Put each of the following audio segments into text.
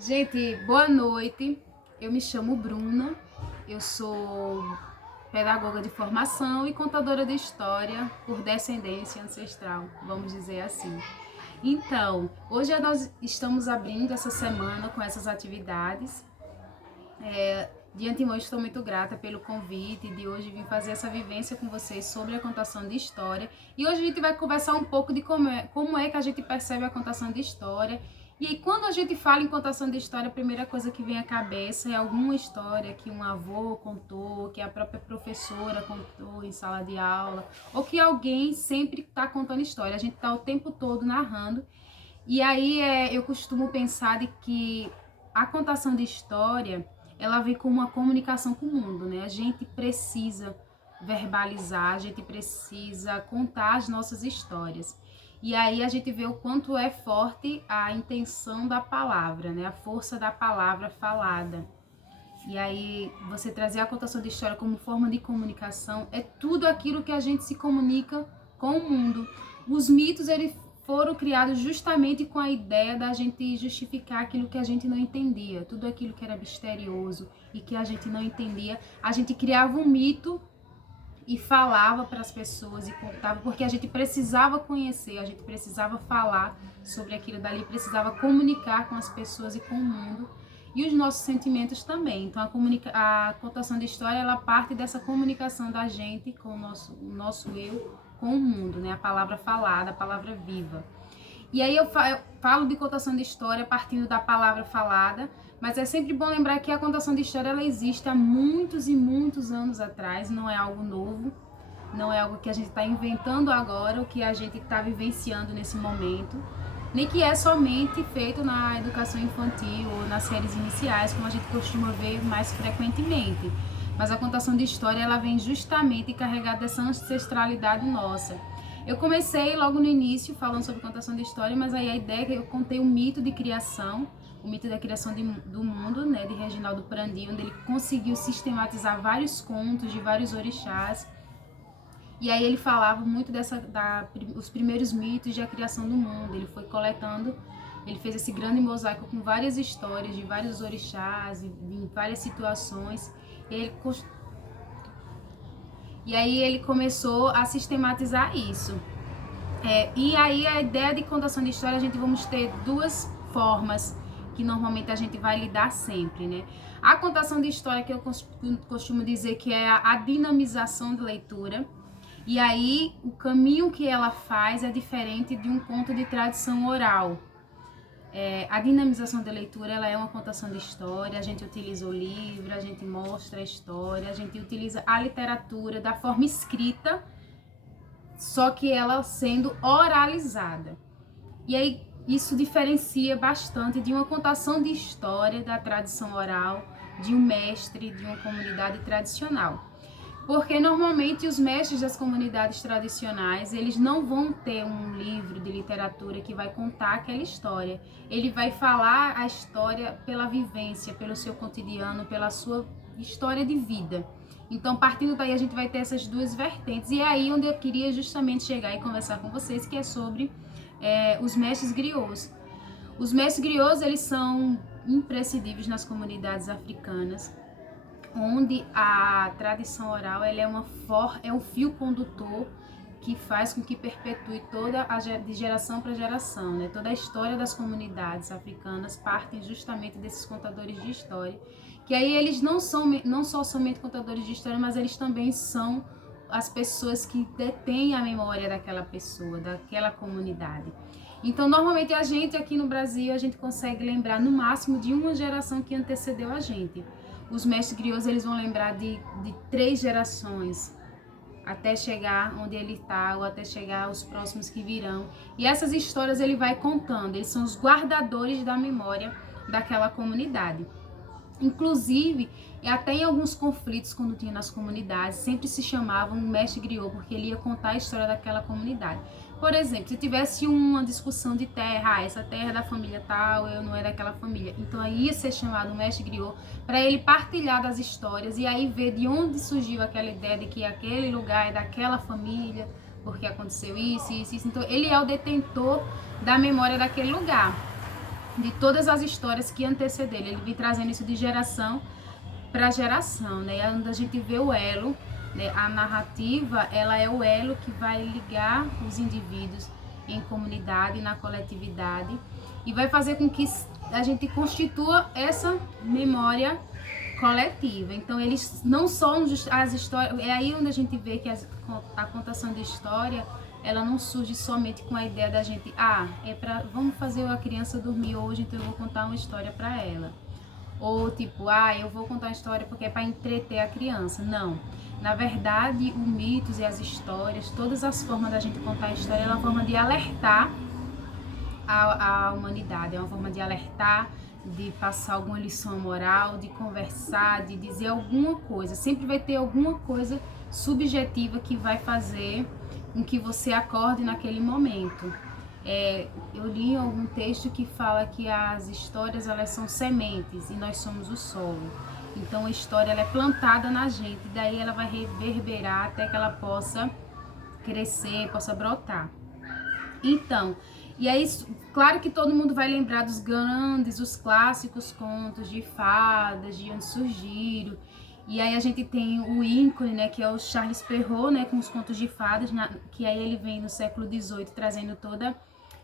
Gente, boa noite. Eu me chamo Bruna, eu sou pedagoga de formação e contadora de história por descendência ancestral, vamos dizer assim. Então, hoje nós estamos abrindo essa semana com essas atividades. De antemão, estou muito grata pelo convite de hoje vir fazer essa vivência com vocês sobre a contação de história. E hoje a gente vai conversar um pouco de como é que a gente percebe a contação de história. E aí, quando a gente fala em contação de história, a primeira coisa que vem à cabeça é alguma história que um avô contou, que a própria professora contou em sala de aula, ou que alguém sempre está contando história. A gente está o tempo todo narrando. E aí eu costumo pensar de que a contação de história ela vem com uma comunicação com o mundo, né? A gente precisa verbalizar, a gente precisa contar as nossas histórias. E aí a gente vê o quanto é forte a intenção da palavra, né? A força da palavra falada. E aí você trazer a contação de história como forma de comunicação é tudo aquilo que a gente se comunica com o mundo. Os mitos, eles foram criados justamente com a ideia da gente justificar aquilo que a gente não entendia, tudo aquilo que era misterioso e que a gente não entendia, a gente criava um mito e falava para as pessoas e contava, porque a gente precisava conhecer, a gente precisava falar sobre aquilo dali, precisava comunicar com as pessoas e com o mundo e os nossos sentimentos também. Então a contação de história, ela parte dessa comunicação da gente com o nosso eu, com o mundo, né? A palavra falada, a palavra viva. E aí eu falo de contação de história partindo da palavra falada, mas é sempre bom lembrar que a contação de história ela existe há muitos e muitos anos atrás, não é algo novo, não é algo que a gente está inventando agora, o que a gente está vivenciando nesse momento, nem que é somente feito na educação infantil ou nas séries iniciais, como a gente costuma ver mais frequentemente. Mas a contação de história ela vem justamente carregada dessa ancestralidade nossa. Eu comecei logo no início falando sobre contação de história, mas aí a ideia é que eu contei o mito de criação, o mito da criação do mundo, né, de Reginaldo Prandtl, onde ele conseguiu sistematizar vários contos de vários orixás. E aí ele falava muito os primeiros mitos da criação do mundo. Ele foi coletando, ele fez esse grande mosaico com várias histórias de vários orixás, em várias situações. E aí ele começou a sistematizar isso. E aí a ideia de contação de história, a gente vamos ter duas formas que normalmente a gente vai lidar sempre, né? A contação de história, que eu costumo dizer que é a dinamização de leitura. E aí o caminho que ela faz é diferente de um conto de tradição oral. A dinamização da leitura, ela é uma contação de história, a gente utiliza o livro, a gente mostra a história, a gente utiliza a literatura da forma escrita, só que ela sendo oralizada. E aí isso diferencia bastante de uma contação de história da tradição oral, de um mestre, de uma comunidade tradicional. Porque normalmente os mestres das comunidades tradicionais, eles não vão ter um livro de literatura que vai contar aquela história. Ele vai falar a história pela vivência, pelo seu cotidiano, pela sua história de vida. Então, partindo daí, a gente vai ter essas duas vertentes. E é aí onde eu queria justamente chegar e conversar com vocês, que é sobre os mestres griots. Os mestres griots, eles são imprescindíveis nas comunidades africanas, onde a tradição oral ela é um fio condutor que faz com que perpetue de geração para geração, né? Toda a história das comunidades africanas partem justamente desses contadores de história, que aí eles não só somente contadores de história, mas eles também são as pessoas que detêm a memória daquela pessoa, daquela comunidade. Então, normalmente a gente aqui no Brasil, a gente consegue lembrar no máximo de uma geração que antecedeu a gente. Os mestres griots, eles vão lembrar de 3 gerações até chegar onde ele está, ou até chegar aos próximos que virão. E essas histórias ele vai contando, eles são os guardadores da memória daquela comunidade. Inclusive, até em alguns conflitos quando tinha nas comunidades, sempre se chamava um mestre griot, porque ele ia contar a história daquela comunidade. Por exemplo, se tivesse uma discussão de terra, essa terra é da família tal, eu não é daquela família. Então aí ia ser chamado um mestre griot para ele partilhar das histórias e aí ver de onde surgiu aquela ideia de que aquele lugar é daquela família, porque aconteceu isso, isso, isso. Então ele é o detentor da memória daquele lugar. de todas as histórias que antecederam. Ele vem trazendo isso de geração para geração, né? É onde a gente vê o elo, né? A narrativa, ela é o elo que vai ligar os indivíduos em comunidade, na coletividade, e vai fazer com que a gente constitua essa memória coletiva. Então, eles não são as histórias. É aí onde a gente vê que a contação de história, ela não surge somente com a ideia da gente, vamos fazer a criança dormir hoje, então eu vou contar uma história para ela. Ou tipo, eu vou contar uma história porque é para entreter a criança. Não. Na verdade, os mitos e as histórias, todas as formas da gente contar a história, é uma forma de alertar a humanidade, é uma forma de alertar, de passar alguma lição moral, de conversar, de dizer alguma coisa. Sempre vai ter alguma coisa subjetiva que vai fazer com que você acorde naquele momento. Eu li algum texto que fala que as histórias, elas são sementes e nós somos o solo. Então a história, ela é plantada na gente, daí ela vai reverberar até que ela possa crescer, possa brotar. Então, e aí, claro que todo mundo vai lembrar dos grandes, os clássicos contos de fadas, de onde surgiram. E aí a gente tem o ícone, né, que é o Charles Perrault, né, com os contos de fadas, que aí ele vem no século XVIII trazendo toda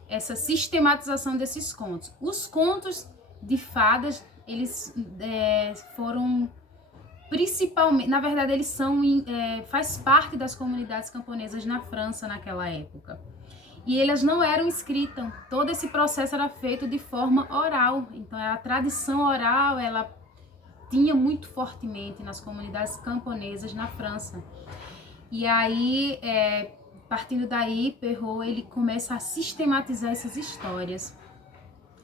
essa sistematização desses contos. Os contos de fadas, eles foram principalmente, na verdade, eles são faz parte das comunidades camponesas na França naquela época. E elas não eram escritas, todo esse processo era feito de forma oral. Então a tradição oral, ela tinha muito fortemente nas comunidades camponesas na França. E aí, partindo daí, Perrault, ele começa a sistematizar essas histórias.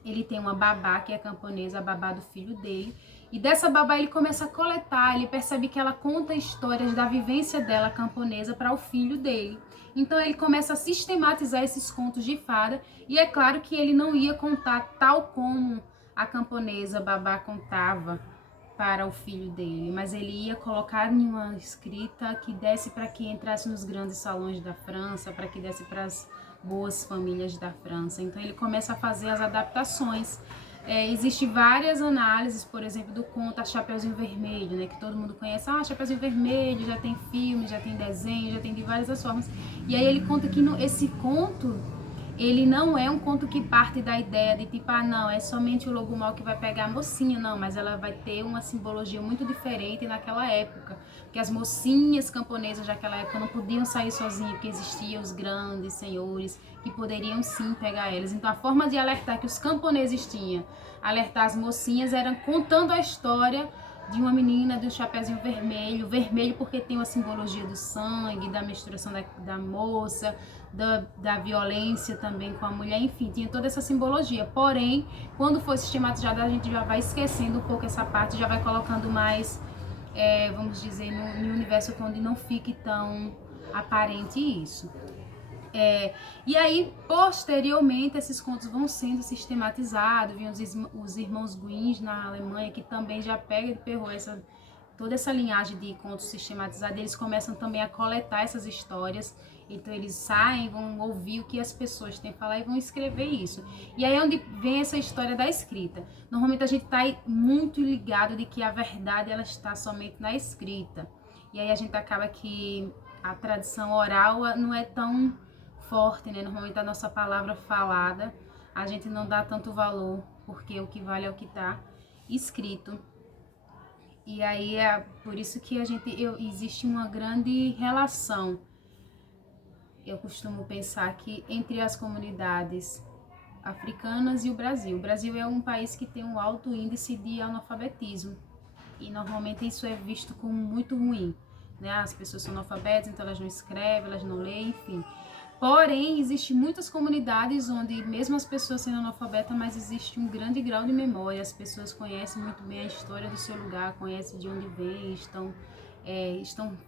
Ele tem uma babá que é camponesa, a babá do filho dele, e dessa babá ele começa a coletar, ele percebe que ela conta histórias da vivência dela camponesa para o filho dele. Então ele começa a sistematizar esses contos de fada, e é claro que ele não ia contar tal como a camponesa babá contava para o filho dele, mas ele ia colocar em uma escrita que desse para que entrasse nos grandes salões da França, para que desse para as boas famílias da França. Então ele começa a fazer as adaptações. Existem várias análises, por exemplo, do conto A Chapeuzinho Vermelho, né, que todo mundo conhece. Chapeuzinho Vermelho, já tem filme, já tem desenho, já tem de várias formas. E aí ele conta que esse conto, ele não é um conto que parte da ideia de tipo, não, é somente o lobo mau que vai pegar a mocinha, não, mas ela vai ter uma simbologia muito diferente naquela época, porque as mocinhas camponesas daquela época não podiam sair sozinhas, porque existiam os grandes senhores que poderiam sim pegar elas. Então a forma de alertar que os camponeses tinham, alertar as mocinhas, era contando a história de uma menina do Chapeuzinho Vermelho, vermelho porque tem uma simbologia do sangue, da menstruação da moça, da violência também com a mulher, enfim, tinha toda essa simbologia. Porém, quando for sistematizado, a gente já vai esquecendo um pouco essa parte, já vai colocando mais, vamos dizer, no universo onde não fique tão aparente isso. E aí, posteriormente, esses contos vão sendo sistematizados, vem os irmãos Grimm na Alemanha, que também já pega de Perrault toda essa linhagem de contos sistematizados, eles começam também a coletar essas histórias, então eles saem, vão ouvir o que as pessoas têm a falar e vão escrever isso. E aí é onde vem essa história da escrita. Normalmente a gente está muito ligado de que a verdade, ela está somente na escrita, e aí a gente acaba que a tradição oral não é tão forte, né? Normalmente a nossa palavra falada, a gente não dá tanto valor, porque o que vale é o que está escrito. E aí é por isso que existe uma grande relação, eu costumo pensar que entre as comunidades africanas e o Brasil. O Brasil é um país que tem um alto índice de analfabetismo, e normalmente isso é visto como muito ruim, né? As pessoas são analfabetas, então elas não escrevem, elas não leem, enfim. Porém, existem muitas comunidades onde, mesmo as pessoas sendo analfabetas, mas existe um grande grau de memória. As pessoas conhecem muito bem a história do seu lugar, conhecem de onde vem, estão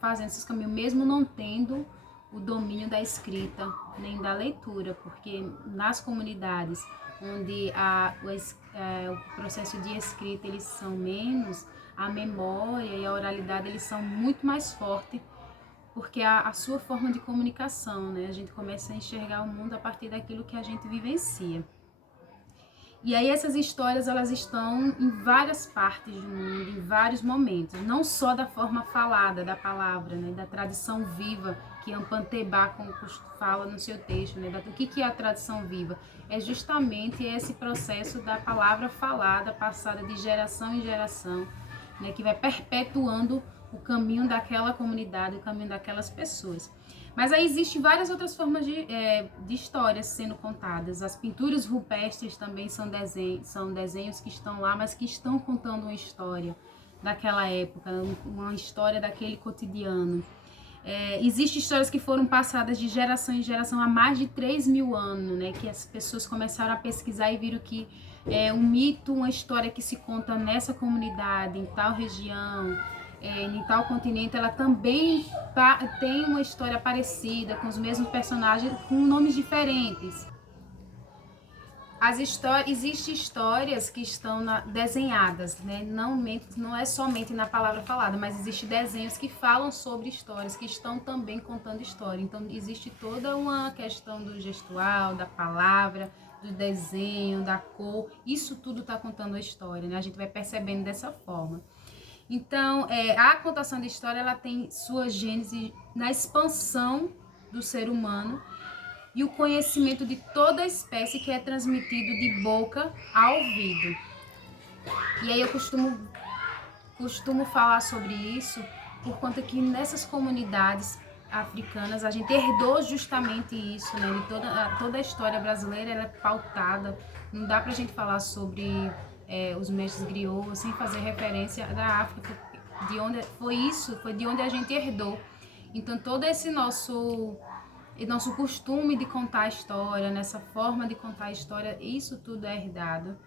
fazendo esses caminhos, mesmo não tendo o domínio da escrita nem da leitura, porque nas comunidades onde o processo de escrita eles são menos, a memória e a oralidade eles são muito mais fortes, porque a sua forma de comunicação, né? A gente começa a enxergar o mundo a partir daquilo que a gente vivencia. E aí essas histórias, elas estão em várias partes do mundo, em vários momentos, não só da forma falada, da palavra, né, da tradição viva, que Ampantebá fala no seu texto, né, o que é a tradição viva? É justamente esse processo da palavra falada, passada de geração em geração, né, que vai perpetuando o caminho daquela comunidade, o caminho daquelas pessoas. Mas aí existem várias outras formas de histórias sendo contadas. As pinturas rupestres também são desenhos que estão lá, mas que estão contando uma história daquela época, uma história daquele cotidiano. Existem histórias que foram passadas de geração em geração há mais de 3.000 anos, né? Que as pessoas começaram a pesquisar e viram que um mito, uma história que se conta nessa comunidade, em tal região, em tal continente, ela também tem uma história parecida, com os mesmos personagens, com nomes diferentes. Existem histórias que estão desenhadas, né? Não é somente na palavra falada, mas existem desenhos que falam sobre histórias, que estão também contando história. Então existe toda uma questão do gestual, da palavra, do desenho, da cor, isso tudo está contando a história, né? A gente vai percebendo dessa forma. Então, a contação de história, ela tem sua gênese na expansão do ser humano e o conhecimento de toda a espécie que é transmitido de boca a ouvido. E aí eu costumo falar sobre isso por conta que nessas comunidades africanas a gente herdou justamente isso, né? Toda a história brasileira ela é pautada, não dá pra gente falar sobre os mestres griots sem fazer referência da África, foi de onde a gente herdou. Então todo esse nosso costume de contar a história, nessa forma de contar a história, isso tudo é herdado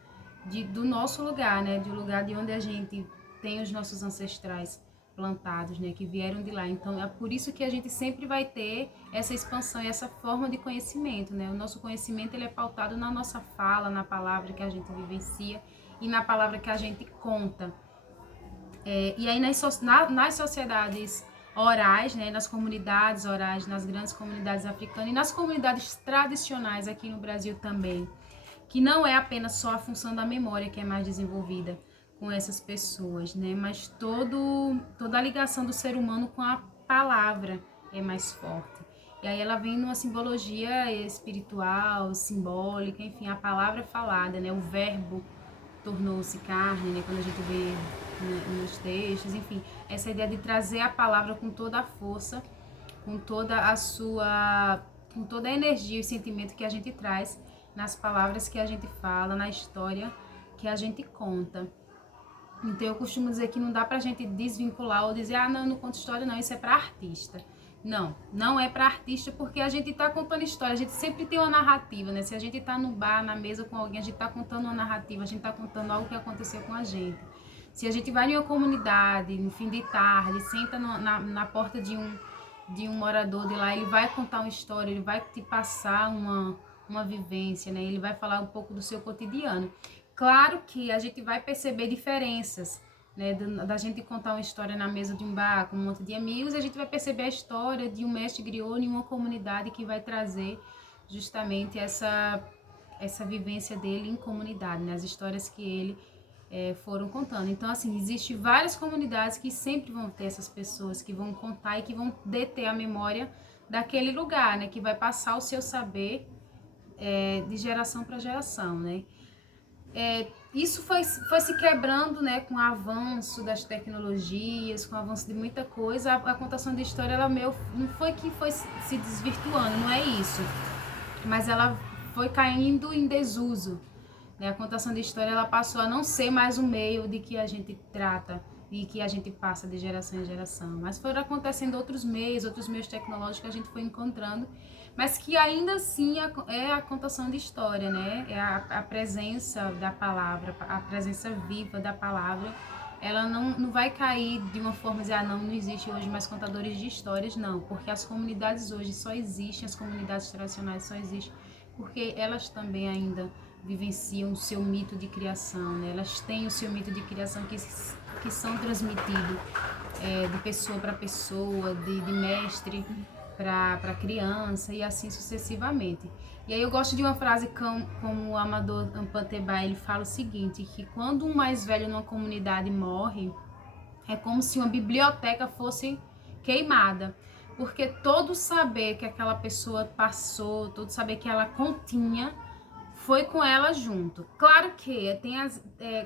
do nosso lugar, né? Do lugar de onde a gente tem os nossos ancestrais plantados, né? Que vieram de lá. Então, é por isso que a gente sempre vai ter essa expansão e essa forma de conhecimento, né? O nosso conhecimento, ele é pautado na nossa fala, na palavra que a gente vivencia e na palavra que a gente conta. E aí, nas sociedades orais, né, nas comunidades orais, nas grandes comunidades africanas e nas comunidades tradicionais aqui no Brasil também, que não é apenas só a função da memória que é mais desenvolvida com essas pessoas, né, mas toda a ligação do ser humano com a palavra é mais forte. E aí ela vem numa simbologia espiritual, simbólica, enfim, a palavra falada, né, o verbo tornou-se carne, né, quando a gente vê nos textos, enfim, essa ideia de trazer a palavra com toda a força, com toda a energia e sentimento que a gente traz nas palavras que a gente fala, na história que a gente conta. Então eu costumo dizer que não dá pra gente desvincular ou dizer, não, não conto história não, isso é pra artista. Não é para artista, porque a gente tá contando história, a gente sempre tem uma narrativa, né? Se a gente tá no bar, na mesa com alguém, a gente tá contando uma narrativa, a gente tá contando algo que aconteceu com a gente. Se a gente vai em uma comunidade, no fim de tarde, senta na porta de um morador de lá, ele vai contar uma história, ele vai te passar uma vivência, né? Ele vai falar um pouco do seu cotidiano. Claro que a gente vai perceber diferenças, né, da gente contar uma história na mesa de um bar com um monte de amigos, a gente vai perceber a história de um mestre griot em uma comunidade que vai trazer justamente essa vivência dele em comunidade, né, as histórias que ele foram contando. Então, assim, existem várias comunidades que sempre vão ter essas pessoas que vão contar e que vão deter a memória daquele lugar, né, que vai passar o seu saber de geração para geração, né. Isso foi se quebrando, né, com o avanço das tecnologias, com o avanço de muita coisa. A contação de história, ela não foi que foi se desvirtuando, não é isso, mas ela foi caindo em desuso, né? A contação de história, ela passou a não ser mais o meio de que a gente trata e que a gente passa de geração em geração, mas foram acontecendo outros meios tecnológicos que a gente foi encontrando, mas que ainda assim é a contação de história, né? É a presença da palavra, a presença viva da palavra. Ela não vai cair de uma forma de não existe hoje mais contadores de histórias, não, porque as comunidades hoje só existem, as comunidades tradicionais só existem porque elas também ainda vivenciam o seu mito de criação, né? Elas têm o seu mito de criação que são transmitidos de pessoa para pessoa, de mestre para criança e assim sucessivamente. E aí eu gosto de uma frase como o Amador Ampanteba, ele fala o seguinte, que quando um mais velho numa comunidade morre, é como se uma biblioteca fosse queimada, porque todo saber que aquela pessoa passou, todo saber que ela continha, foi com ela junto. Claro que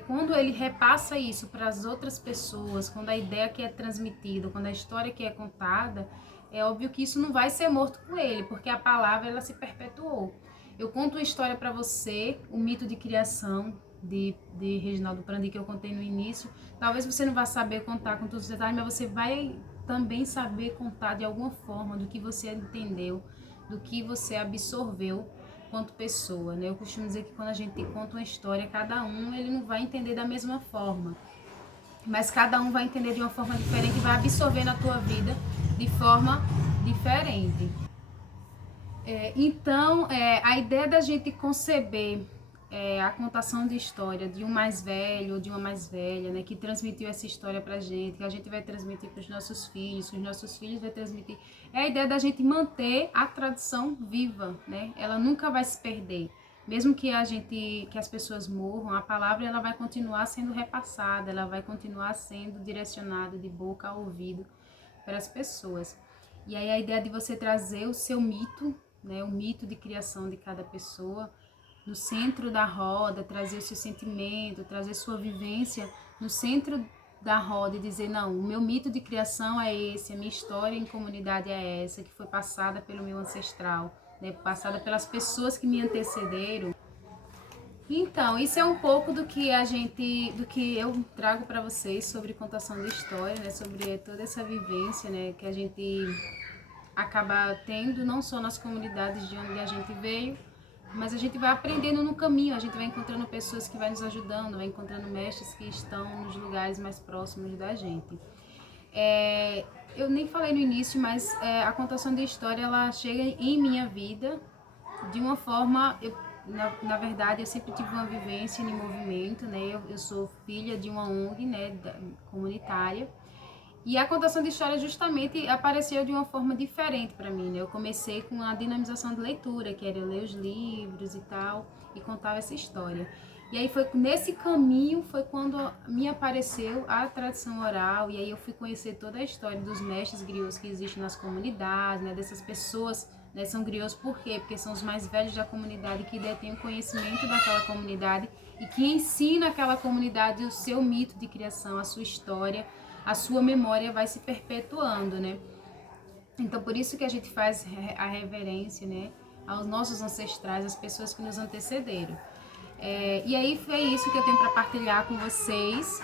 quando ele repassa isso para as outras pessoas, quando a ideia que é transmitida, quando a história que é contada, é óbvio que isso não vai ser morto com ele, porque a palavra ela se perpetuou. Eu conto uma história para você, o mito de criação de Reginaldo Prandi que eu contei no início. Talvez você não vá saber contar com todos os detalhes, mas você vai também saber contar de alguma forma do que você entendeu, do que você absorveu quanto pessoa, né? Eu costumo dizer que quando a gente conta uma história, cada um ele não vai entender da mesma forma, mas cada um vai entender de uma forma diferente e vai absorver na tua vida de forma diferente. Então, a ideia da gente conceber a contação de história de um mais velho ou de uma mais velha, né, que transmitiu essa história pra gente, que a gente vai transmitir para os nossos filhos, que os nossos filhos vão transmitir, é a ideia da gente manter a tradição viva, né? Ela nunca vai se perder. Mesmo que que as pessoas morram, a palavra ela vai continuar sendo repassada, ela vai continuar sendo direcionada de boca a ouvido para as pessoas. E aí a ideia de você trazer o seu mito, né, o mito de criação de cada pessoa no centro da roda, trazer o seu sentimento, trazer sua vivência no centro da roda e dizer, não, o meu mito de criação é esse, a minha história em comunidade é essa, que foi passada pelo meu ancestral, né, passada pelas pessoas que me antecederam. Então, isso é um pouco do que do que eu trago para vocês sobre contação de história, né, sobre toda essa vivência, né, que a gente acaba tendo, não só nas comunidades de onde a gente veio, mas a gente vai aprendendo no caminho, a gente vai encontrando pessoas que vão nos ajudando, vai encontrando mestres que estão nos lugares mais próximos da gente. Eu nem falei no início, mas a contação de história, ela chega em minha vida de uma forma... Na verdade, eu sempre tive uma vivência em movimento, né? Eu sou filha de uma ONG, né, comunitária, e a contação de história justamente apareceu de uma forma diferente para mim, né? Eu comecei com a dinamização de leitura, que era eu ler os livros e tal, e contava essa história. E aí foi nesse caminho foi quando me apareceu a tradição oral, e aí eu fui conhecer toda a história dos mestres griots que existem nas comunidades, né? Dessas pessoas, né? São griots por quê? Porque são os mais velhos da comunidade que detêm o conhecimento daquela comunidade e que ensinam aquela comunidade o seu mito de criação, a sua história, a sua memória vai se perpetuando, né? Então, por isso que a gente faz a reverência, né, aos nossos ancestrais, às pessoas que nos antecederam. E aí foi isso que eu tenho para partilhar com vocês.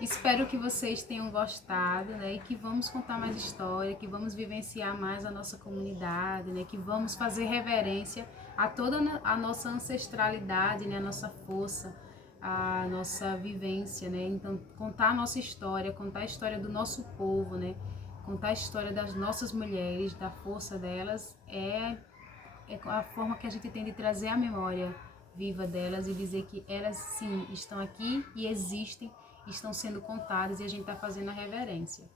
Espero que vocês tenham gostado, né, e que vamos contar mais história, que vamos vivenciar mais a nossa comunidade, né, que vamos fazer reverência a toda a nossa ancestralidade, né, a nossa força, a nossa vivência, né? Então, contar a nossa história, contar a história do nosso povo, né? Contar a história das nossas mulheres, da força delas, é a forma que a gente tem de trazer a memória viva delas e dizer que elas, sim, estão aqui e existem, estão sendo contadas e a gente está fazendo a reverência.